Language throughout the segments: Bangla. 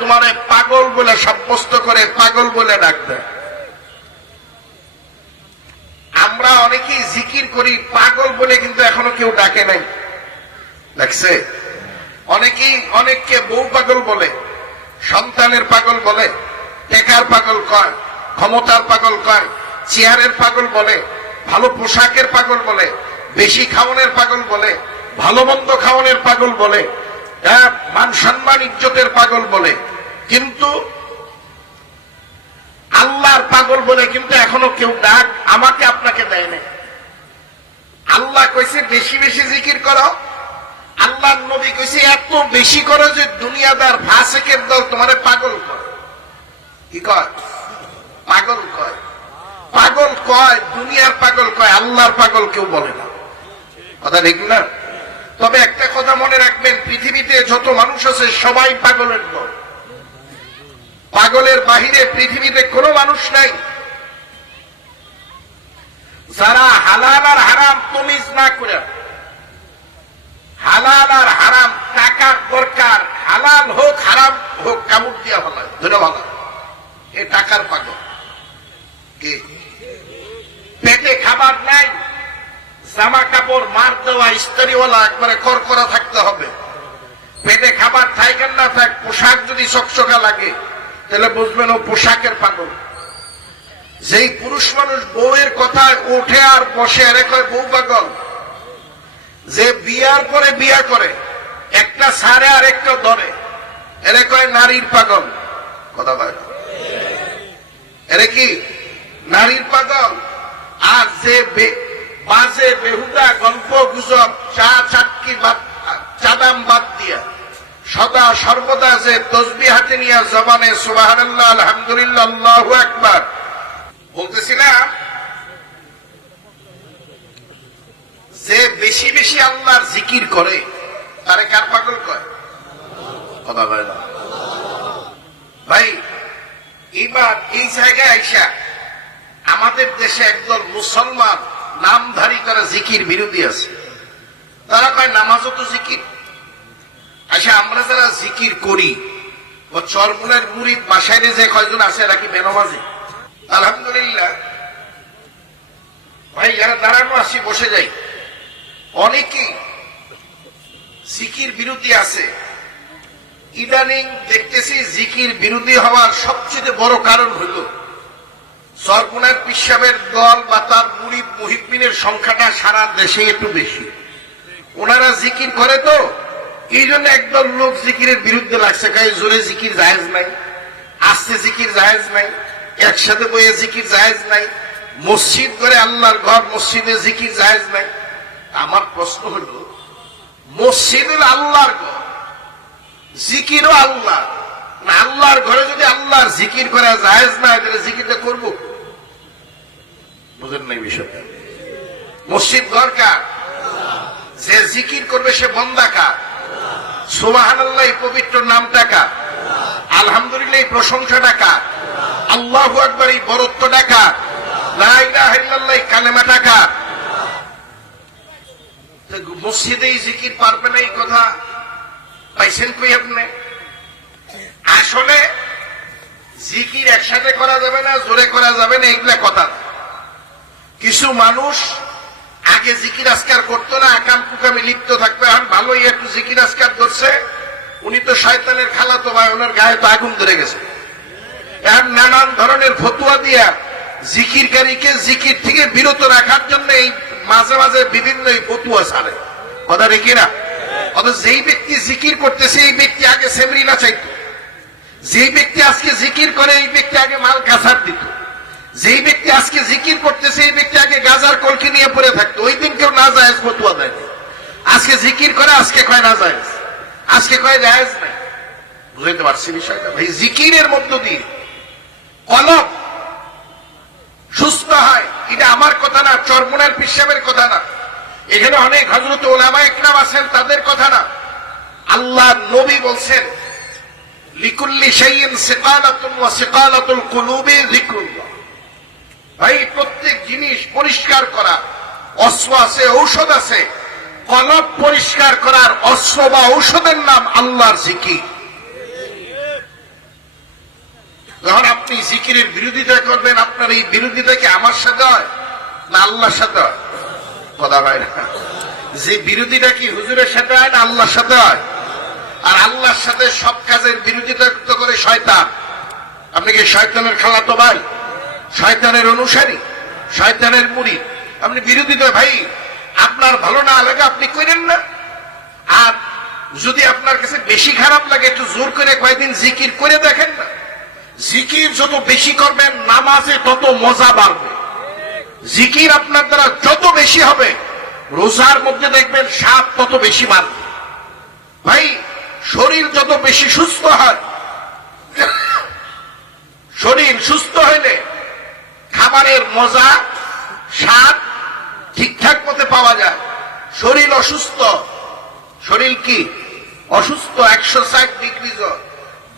তোমারে পাগল বলে সাব্যস্ত করে, পাগল বলে ডাক দেয়। আমরা অনেকেই জিকির করি পাগল বলে, কিন্তু এখনো কেউ ডাকে নাই, দেখছে? অনেকেই অনেককে বউ পাগল বলে, সন্তানের পাগল বলে, টেকার পাগল কয়, ক্ষমতার পাগল কয়, চেয়ারের পাগল বলে, ভালো পোশাকের পাগল বলে, বেশি খাওয়ানোর পাগল বলে, ভালো মন্দ খাওয়ানোর পাগল বলে, মান সম্মান ইজ্জতের পাগল বলে, কিন্তু আল্লাহর পাগল বলে কিন্তু এখনো কেউ ডাক আমাকে আপনাকে দেয় না। আল্লাহ কইছে বেশি বেশি জিকির করো, আল্লাহর নবী কইছে এত বেশি করো যে দুনিয়াদার ফাসিকের দল তোমারে পাগল করে। কি কয়? পাগল কয়। পাগল কয়, দুনিয়ার পাগল কয়, আল্লাহর পাগল কেউ বলে না। কথা ঠিক না? তবে একটা কথা মনে রাখবেন, পৃথিবীতে যত মানুষ আছে সবাই পাগলের দল। পাগলের বাহিরে পৃথিবীতে কোনো মানুষ নাই। যারা হালাল আর হারাম তমিজ না করে, হালাল আর হারাম টাকার দরকার, হালাল হোক হারাম হোক কামড় দিয়া ভালো ধরে ভালো, এ টাকার পাগল। কে? পেটে খাবার নাই, জামা কাপড় মার দেওয়া ইস্তারিওয়ালা একবারে করকরা থাকতে হবে। পেটে খাবার থাকেন না থাক, পোশাক যদি চকচকা লাগে তাহলে বুঝবেন ও পোশাকের পাগল। যেই পুরুষ মানুষ বউয়ের কথায় ওঠে আর বসে, এরে কয় বউ পাগল। যে বিয়ার পরে বিয়া করে, একটা ছাড়ে আর একটা ধরে, এরে কয় নারীর পাগল। কথা বলে এরে কি নারীর পাগল। আর যে বাজে বেহুদা গল্প গুজব, চা চাটকি চাদাম বাদ দিয়া সদা সর্বদা যে তসবিহ হাতে নিয়ে জবানে সুবহানাল্লাহ, আলহামদুলিল্লাহ, আল্লাহু আকবার বলতেছিলাম, যে বেশি বেশি আল্লাহর জিকির করে তারে কার পাগল কয়? কথা বলে না ভাই। এবার এই জায়গায় আইসা আমাদের দেশে একদল মুসলমান নামধারী করে জিকির বিরোধী আছে। তারা কয় নামাজও তো জিকির। আচ্ছা, আমরা যারা জিকির করি, ও চরমুনের মুরিদ বাসায় যে কয়জন আছে এরা কি বেনামাজি? আলহামদুলিল্লাহ ভাই, যারা দাঁড়ানো আসি বসে যাই, অনেকেই জিকির বিরোধী আছে। ইদানিং দেখতেছি জিকির বিরোধী হওয়ার সবচেয়ে বড় কারণ হইল চরমুনের পিসাবের দল বা তার মুরিদ মুহিব্বিনের সংখ্যাটা সারা দেশে একটু বেশি। ওনারা জিকির করে তো, এই জন্য একদল লোক জিকিরের বিরুদ্ধে লাগছে। গায়ে জোরে জিকির জায়েজ নাই, আস্তে জিকির জায়েজ নাই, একসাথে বইয়ে জিকির জায়েজ নাই, মসজিদ করে আল্লাহর ঘর, মসজিদে জিকির জায়েজ নাই। আমার প্রশ্ন হল, মসজিদের আল্লাহর ঘর, জিকিরও আল্লাহ, না আল্লাহর ঘরে যদি আল্লাহর জিকির করা জায়েজ না, তাহলে জিকিরটা করবো? বুঝেন নাই বিষয়টা? মসজিদ ঘর কার? যে জিকির করবে সে বন্দা কার? সুবহানাল্লাহ এই পবিত্র নামটা কার? আলহামদুলিল্লাহ এই প্রশংসাটা কার? আল্লাহু আকবার এই বরত্বটা কার? লা ইলাহা ইল্লাল্লাহ এই কালেমাটা কার? মসজিদেই জিকির পারবে না, এই কথা পাইছেন কই আপনি? আসলে জিকির একসাথে করা যাবে না, জোরে করা যাবে না, এগুলা কথা। কিছু মানুষ আগে জিকির আজকার করতো না, আকাম কুকামে লিপ্ত থাকতো, এখন ভালোই একটু জিকির আজকার ধরছে। উনি তো শয়তানের খালাতো ভাই, ওনার গায়ে তো আগুন ধরে গেছে। এখন নানান ধরনের ফতুয়া দিয়া জিকিরকারীকে জিকির থেকে বিরত রাখার জন্য এই মাঝে মাঝে বিভিন্ন ফতুয়া ছাড়ে। কথা দেখি না? অথচ যেই ব্যক্তি জিকির করতেছে এই ব্যক্তি আগে সেমরি না চাইত, যেই ব্যক্তি আজকে জিকির করে এই ব্যক্তি আগে মাল কাছার দিত, যেই ব্যক্তি আজকে জিকির করতেছে এই ব্যক্তি আগে গাজার কলকি নিয়ে পড়ে থাকতো। ওই দিন কেউ না জায়েজ ফতুয়া দেয়, আজকে জিকির করে আজকে কয় না জায়েজ, আজকে কয় জায়েজ নাই। বুঝতে পারছি বিষয়টা ভাই? জিকিরের মধ্য দিয়ে কলব সুস্থ হয়, এটা আমার কথা না, চরমুনার পিসাবের কথা না, এখানে অনেক হযরত উলামা ইকরাম আছেন তাদের কথা না। আল্লাহ নবী বলছেন, লিকুল্লি শাইইন সিকালাতুন ওয়া সিকালাতুল কুলুবি যিকরুল্লাহ। ভাই, প্রত্যেক জিনিস পরিষ্কার করা অস্ত্র আছে, ঔষধ আছে। কলব পরিষ্কার করার অস্ত্র বা ঔষধের নাম আল্লাহর জিকির। যখন আপনি জিকিরের বিরোধিতা করবেন, আপনার এই বিরোধিতা কি আমার সাথে হয় না আল্লাহর সাথে হয়? কথা হয় না। যে বিরোধিতা কি হুজুরের সাথে হয় না আল্লাহর সাথে হয়? আর আল্লাহর সাথে সব কাজের বিরোধিতা করে শয়তান। আপনি কি শয়তানের খালাতো ভাই, শয়তানের অনুসারী, শয়তানের মুরিদ? আপনি বিরোধিতা ভাই, আপনার ভালো না লাগে আপনি করেন না। আর যদি আপনার কাছে বেশি খারাপ লাগে একটু জোর করে কয়েকদিন জিকির করে দেখেন না। জিকির যত বেশি করবেন নামাজে তত মজা বাড়বে। জিকির আপনার দ্বারা যত বেশি হবে রোজার মধ্যে দেখবেন স্বাদ তত বেশি বাড়বে। ভাই শরীর যত বেশি সুস্থ হয়, শরীর সুস্থ হইলে খাবারের মজা স্বাদ ঠিকঠাক মতো পাওয়া যায়। শরীর অসুস্থ, শরীর কি অসুস্থ, 160 ডিগ্রি জ্বর,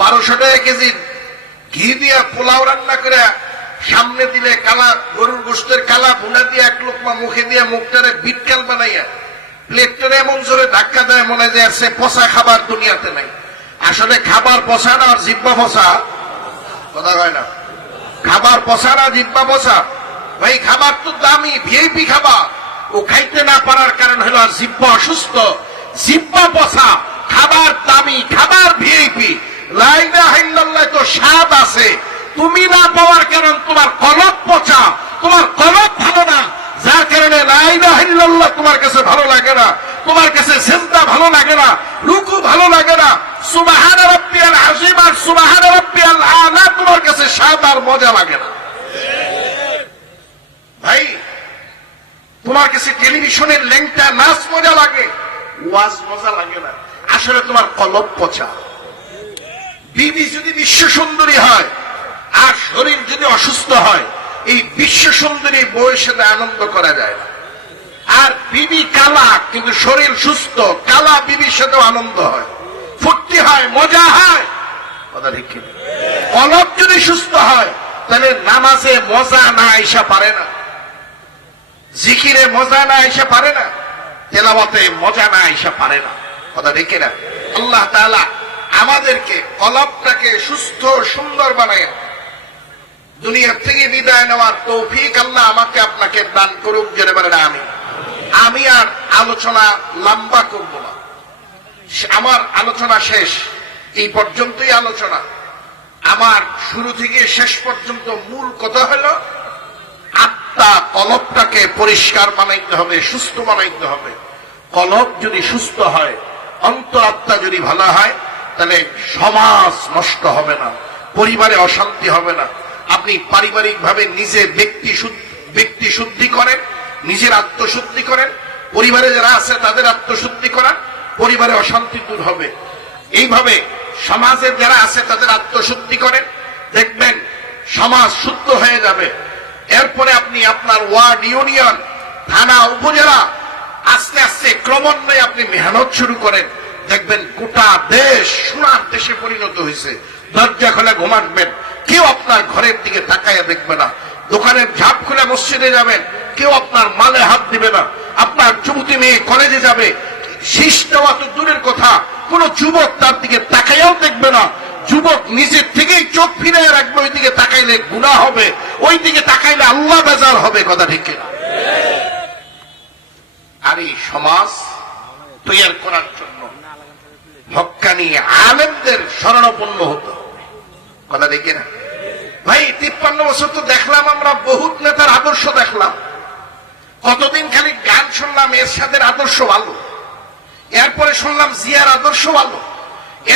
1200 টাকা কেজি ঘি দিয়া পোলাও রান্না করে সামনে দিলে কালা গরুর গোশতের কালা ভুনা দিয়ে এক লোকমা মুখে দিয়ে মুখটারে বিটকাল বানাইয়া প্লেটটারে এমন জোরে ধাক্কা দেয় মনে যায় সে পচা খাবার দুনিয়াতে নাই। আসলে খাবার পচা না আর জিব্বা পচা, কথা হয় না। খাবার পচা না জিব্বা পচা। ভাই খাবার তো দামি, ভিআইপি খাবার, ও খাইতে না পারার কারণ হলো আর জিব্বা অসুস্থ, জিব্বা পচা, খাবার দামি, খাবার ভিআইপি। লা ইলাহা ইল্লাল্লাহ তো স্বাদ আছে, তুমি না পাওয়ার কারণ তোমার কলব পচা, তোমার কলব ভালো না, যার কারণে লা ইলাহা ইল্লাল্লাহ তোমার কাছে ভালো লাগে না, তোমার কাছে সিজদা ভালো লাগে না, রুকু ভালো লাগে না, সুবহান রাব্বিয়াল আযীম আর সুবহান রাব্বিয়াল আলা তোমার কাছে স্বাদ আর মজা লাগে না। ভাই তোমার কাছে টেলিভিশনের ল্যাংটা নাচ মজা লাগে, ওয়াজ মজা লাগে না, আসলে তোমার কলব পচা। বিবি যদি বিশ্ব সুন্দরী হয় আর শরীর যদি অসুস্থ হয়, এই বিশ্ব সুন্দরী বউয়ের সাথে আনন্দ করা যায় না। আর বিবি কালা কিন্তু শরীর সুস্থ, কালা বিবির সাথেও আনন্দ হয়, ফুর্তি হয়, মজা হয়, কথা ঠিক কিনা? কলব যদি সুস্থ হয় তাহলে নামাজে মজা না আইসা পারে না, জিকিরে মজা না আইসা পারে না, তেলাওয়াতে মজা না আইসা পারে না, কথা ঠিক কিনা? আল্লাহ তাআলা আমাদেরকে কলবটাকে সুস্থ সুন্দর বানায় দুনিয়ার থেকে বিদায় নেওয়ার তৌফিক আল্লাহ আমাকে আপনাকে দান করুক। জেনে বলেন আমি আর আলোচনা লম্বা করব না, আমার আলোচনা শেষ, এই পর্যন্তই আলোচনা। আমার শুরু থেকে শেষ পর্যন্ত মূল কথা হলো আত্মা কলবটাকে পরিষ্কার বানাইতে হবে, সুস্থ বানাইতে হবে। কলব যদি সুস্থ হয়, অন্তরাত্মা যদি ভালো হয়, তাহলে সমাজ নষ্ট হবে না, পরিবারে অশান্তি হবে না। আপনি পারিবারিক ভাবে নিজে ব্যক্তি শুদ্ধি করেন, নিজের আত্মশুদ্ধি করেন, পরিবারে যারা আছে তাদের আত্মশুদ্ধি করেন, পরিবারে অশান্তি দূর হবে। এইভাবে সমাজের যারা আছে তাদের আত্মশুদ্ধি করেন, দেখবেন সমাজ শুদ্ধ হয়ে যাবে। এরপরে আপনি আপনার ওয়ার্ড, ইউনিয়ন, থানা, উপজেলা আস্তে আস্তে ক্রমান্বয়ে আপনি মেহনত শুরু করেন, দেখবেন গোটা দেশ সোনার দেশে পরিণত হয়েছে। দরজা খুলে ঘুমাবেন, কেউ আপনার ঘরের দিকে তাকাইয়া দেখবে না। দোকানের ঝাপ খুলে মসজিদে যাবেন, কেউ আপনার মালে হাত দিবে না। আপনার যুবতী মেয়ে কলেজে যাবে, শীষ দেওয়া তো দূরের কথা, কোন যুবক তার দিকে তাকাইয়াও দেখবে না। যুবক নিজের থেকেই চোখ ফিরিয়ে রাখবে, ওই দিকে তাকাইলে গুনাহ হবে, ওই দিকে তাকাইলে আল্লাহ বেজার হবে, কথা ঠিক কিনা? আর এই সমাজ তৈরি করার জন্য হক্কানি আলেমদের শরণাপন্ন হতো, কথা দেখি না ভাই? 53 বছর তো দেখলাম আমরা বহুত নেতার আদর্শ দেখলাম, কতদিন খালি গান শুনলাম এরশাদের আদর্শ ভালো, এরপরে শুনলাম জিয়ার আদর্শ ভালো,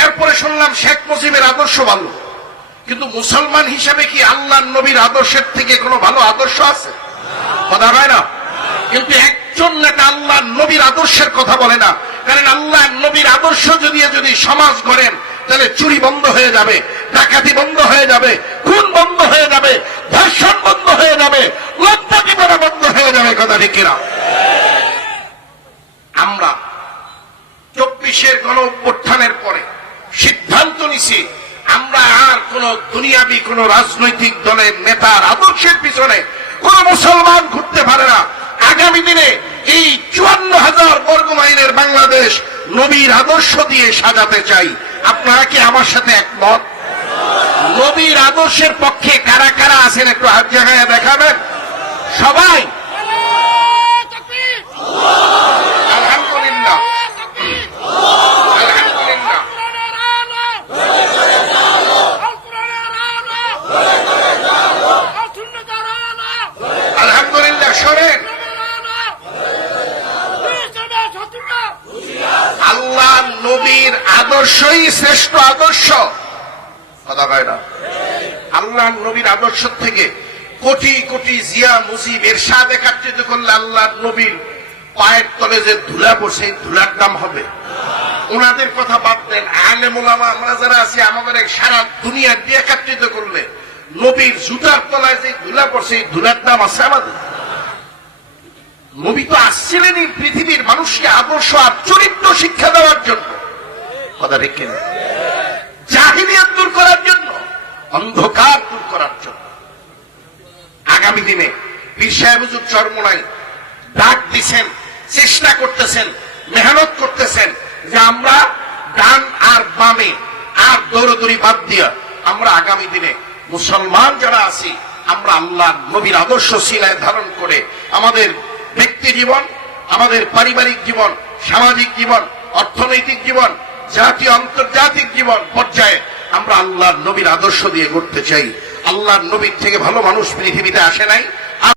এরপরে শুনলাম শেখ মুজিবের আদর্শ ভালো। কিন্তু মুসলমান হিসেবে কি আল্লাহ নবীর আদর্শের থেকে কোনো ভালো আদর্শ আছে? কথা হয় না। কিন্তু একজন নেতা আল্লাহ নবীর আদর্শের কথা বলে না, কারণ আল্লাহ নবীর আদর্শ যদি সমাজ গড়েন, তাহলে চুরি বন্ধ হয়ে যাবে, ডাকাতি বন্ধ হয়ে যাবে, খুন বন্ধ হয়ে যাবে, ধর্ষণ বন্ধ হয়ে যাবে, লজ্জাতি করা বন্ধ হয়ে যাবে, কথা ঠিক কিনা? আমরা 24-এর গণ অভ্যুত্থানের পরে সিদ্ধান্ত নিছি আমরা আর কোন দুনিয়াবি কোন রাজনৈতিক দলের নেতার আদর্শের পিছনে কোন মুসলমান ঘুরতে পারে না। আগামী দিনে এই 54,000 বর্গ মাইলের বাংলাদেশ নবীর আদর্শ দিয়ে সাজাতে চাই। আপনারা কি আমার সাথে একমত? নবীর আদর্শের পক্ষে কারা কারা আছেন একটু হাত জায়গায় দেখাবেন সবাই। আলহামদুলিল্লাহ, আলহামদুলিল্লাহ, আলহামদুলিল্লাহ। শোনেন, আল্লাহ নবীর আদর্শই শ্রেষ্ঠ আদর্শ, কথা কয় না? আল্লাহ নবীর আদর্শ থেকে কোটি কোটি জিয়া মুজিব এরশাদ একত্রিত করলে আল্লাহ নবীর পায়ের তলে যে ধুলা বসে ধুলার দাম হবে। ওনাদের কথা বাদ দেন, আলেম ওলামা আমরা যারা আছি আমাদের সারা দুনিয়া দিয়ে একত্রিত করলে নবীর জুতার তলায় যে ধুলা পড়ছে এই ধুলার দাম আছে আমাদের। নবী তো আসছিলেন এই পৃথিবীর মানুষকে আদর্শ আর চরিত্র শিক্ষা দেওয়ার জন্য, কথা রেখে জাহিলিয়াত দূর করার জন্য, অন্ধকার দূর করার জন্য। আগামী দিনে পীর সাহেব হুজুর চরমোনাই ডাক দিছেন, চেষ্টা করতেছেন, মেহনত করতেছেন যে আমরা ডান আর বামে আর দৌড়দৌড়ি বাদ দিয়া আমরা আগামী দিনে মুসলমান যারা আছি আমরা আল্লাহ নবীর আদর্শ শিলায় ধারণ করে আমাদের ব্যক্তি জীবন, আমাদের পারিবারিক জীবন, সামাজিক জীবন, অর্থনৈতিক জীবন, জাতীয় আন্তর্জাতিক জীবন পর্যায়ে আমরা আল্লাহর নবীর আদর্শ দিয়ে গড়তে চাই। আল্লাহর নবীর থেকে ভালো মানুষ পৃথিবীতে আসে নাই।